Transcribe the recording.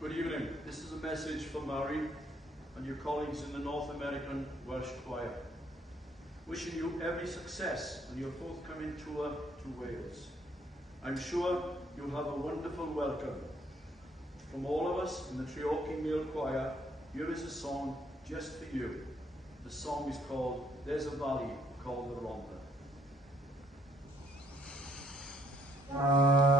Good evening. This is a message for Mary and your colleagues in the North American Welsh Choir. Wishing you every success on your forthcoming tour to Wales. I'm sure you'll have a wonderful welcome. From all of us in the Treorchy Male Choir, here is a song just for you. The song is called There's a Valley Called the Rhondda. Amen.